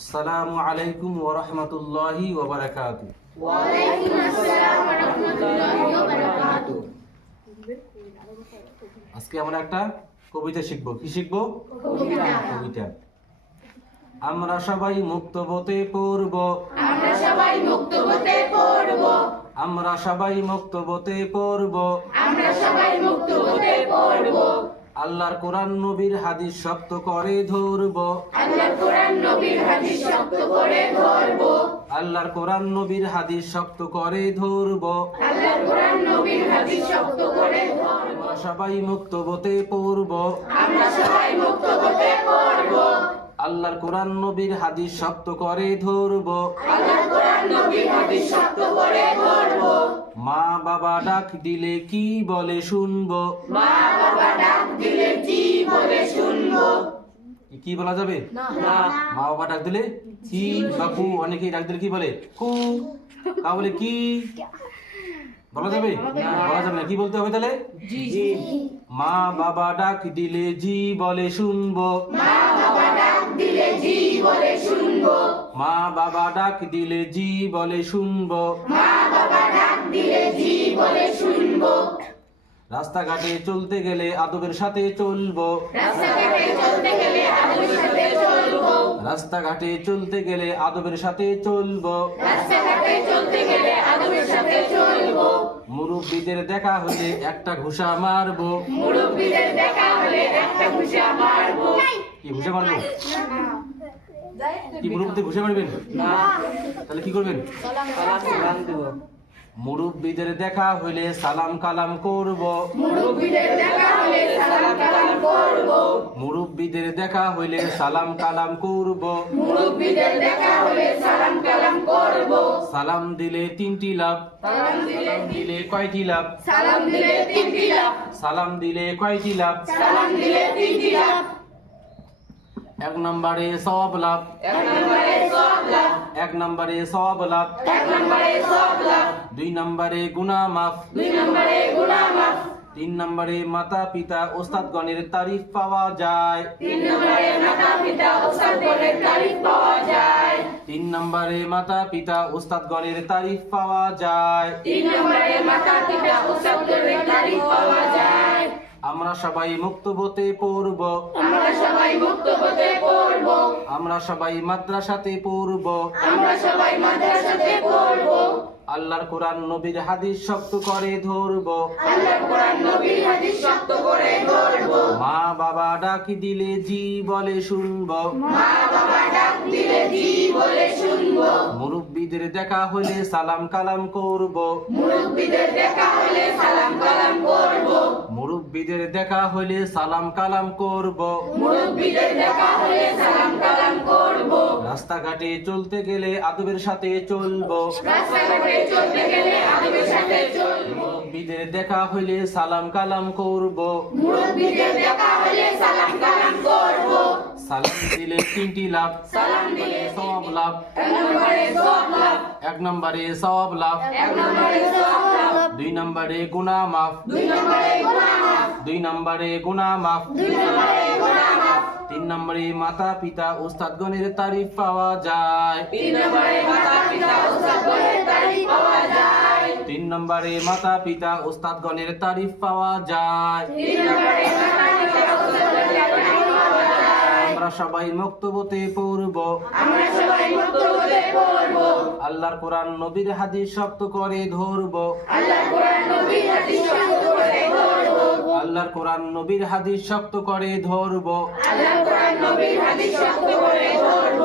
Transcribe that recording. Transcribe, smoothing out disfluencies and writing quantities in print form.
আসসালামু আলাইকুম ওয়া রাহমাতুল্লাহি ওয়া বারাকাতুহু। ওয়া আলাইকুম আসসালাম ওয়া রাহমাতুল্লাহি ওয়া বারাকাতুহু। আজকে আমরা একটা কবিতা শিখব। কি শিখব? কবিতা। আমরা সবাই মুক্ত হতে পড়ব, আমরা সবাই মুক্ত হতে পড়ব, আমরা সবাই মুক্ত হতে পড়ব। আমরা সবাই মুক্ত হতে পড়ব। আল্লাহর কোরআন নবীর হাদিস শক্ত করে ধরব, আল্লাহর কোরআন নবীর হাদিস শক্ত করে ধরব, আল্লাহর কোরআন নবীর হাদিস শক্ত করে ধরব। আল্লাহর কোরআন নবীর হাদিস শক্ত করে ধরব। আমরা সবাই মুক্ত হতে পড়ব, আমরা সবাই মুক্ত হতে পড়ব, আল্লাহর কোরআন নবীর হাদিস শক্ত করে ধরব। আল্লাহর কোরআন নবীর হাদিস শক্ত করে ধরব। মা বাবা ডাক দিলে কি বলে শুনবো, মা বাবা ডাক দিলে কি বলে শুনবো? কি বলা যাবে? না। মা বাবা ডাক দিলে কি বা কু, অনেকেই ডাক দিলে কি বলে? কু। কা বলে কি বলা যাবে? বলা যাবে না। কি বলতে হবে তাহলে? জি। মা বাবা ডাক দিলে জি বলে শুনবো, মা বাবা ডাক দিলে জি বলে শুনবো, মা বাবা ডাক দিলে জি বলে শুনবো। মা বাবা ডাক দিলে জি বলে শুনবো। রাস্তাঘাটে চলতে গেলে আদবের সাথে চলবো, রাস্তাঘাটে চলতে গেলে আদবের সাথে চলবো, রাস্তাঘাটে চলতে গেলে আদবের সাথে চলবো। রাস্তাঘাটে চলতে গেলে আদবের সাথে চলবো। মুরব্বীদের দেখা হলে একটা ঘুষা মারবো। মুরব্বিদের দেখা হলে একটা ঘুষা মারবো। কি ঘুষা মারবো? কি মুরব্বীদের ঘুষা মারবেন? তাহলে কি করবেন? মুরব্বীদের দেখা হলে সালাম কালাম করব, মুরব্বিদের দেখা হলে সালাম কালাম করব, মুরব্বীদের দেখা হইলে সালাম কালাম করব। মুরব্বিদের দেখা হলে সালাম কালাম করব। সালাম দিলে তিনটি লাভ, সালাম দিলে দিলে কয়টি লাভ? সালাম দিলে তিনটি লাভ, সালাম দিলে কয়টি লাভ? সালাম দিলে তিনটি লাভ। এক নম্বরে সওয়াব লাভ, এক নম্বরে সওয়াব লাভ, এক নম্বরে সওয়াব লাভ। এক নম্বরে সওয়াব লাভ, দুই নম্বরে গুনাহ মাফ, দুই নম্বরে গুনাহ মাফ, তিন নম্বরে মাতা পিতা ওস্তাদগণের তারিফ পাওয়া যায়, তিন নম্বরে মাতা পিতা ওস্তাদগণের তারিফ পাওয়া যায়, তিন নম্বরে মাতা পিতা ওস্তাদগণের তারিফ পাওয়া যায়। তিন নম্বরে মাতা পিতা ওস্তাদগণের তারিফ পাওয়া যায়। আমরা সবাই মুক্ত হতে পড়ব, আমরা সবাই মুক্ত হতে পড়ব, আমরা সবাই মাদ্রাসাতে পড়ব। আমরা সবাই মাদ্রাসাতে পড়ব, আল্লাহর কোরআন নবীর হাদিস শক্ত করে ধরব। আল্লাহর কোরআন নবীর হাদিস শক্ত করে ধরব। মা বাবা ডাক দিলে জি বলে শুনব, মা বাবা ডাক দিলে জি বলে শুনবো, মুরব্বীদের দেখা হলে সালাম কালাম করব, মুরব্বিদের দেখা হলে সালাম কালাম করব, মুরব্বীদের দেখা হলে সালাম কালাম করব। মুরব্বিদের দেখা হলে সালাম কালাম করব, রাস্তাঘাটে চলতে গেলে আদবের সাথে চলব, রাস্তাঘাটে চলতে গেলে আদবের সাথে চলব, মুরব্বীদের দেখা হলে সালাম কালাম করব। মুরব্বিদের দেখা হলে সালাম কালাম করব। সালাম দিলে তিনটি লাভ, সালাম দিলে সওয়াব লাভ, এক নম্বরে সওয়াব লাভ, এক নম্বরে সওয়াব লাভ। এক নম্বরে সওয়াব লাভ, দুই নম্বরে গুনাহ মাফ, দুই নম্বরে গুনাহ মাফ, দুই নম্বরে গুনাহ মাফ। দুই নম্বরে গুনাহ মাফ, তিন নম্বরে মাতা পিতা ওস্তাদগণের তারিফ পাওয়া যায়, তিন নম্বরে মাতা পিতা ওস্তাদগণের তারিফ পাওয়া যায়, তিন নম্বরে মাতা পিতা ওস্তাদগণের তারিফ পাওয়া যায়। তিন নম্বরে মাতা পিতা ওস্তাদগণের তারিফ পাওয়া যায়। আমরা সবাই মুক্ত হতে পড়ব, আমরা সবাই মুক্ত হতে পড়ব, আল্লাহর কোরআন নবীর হাদিস শক্ত করে ধরব, আল্লাহর কোরআন নবীর হাদিস শক্ত করে ধরব, আল্লাহর কোরআন নবীর হাদিস শক্ত করে ধরব। আল্লাহর কোরআন নবীর হাদিস শক্ত করে ধরব।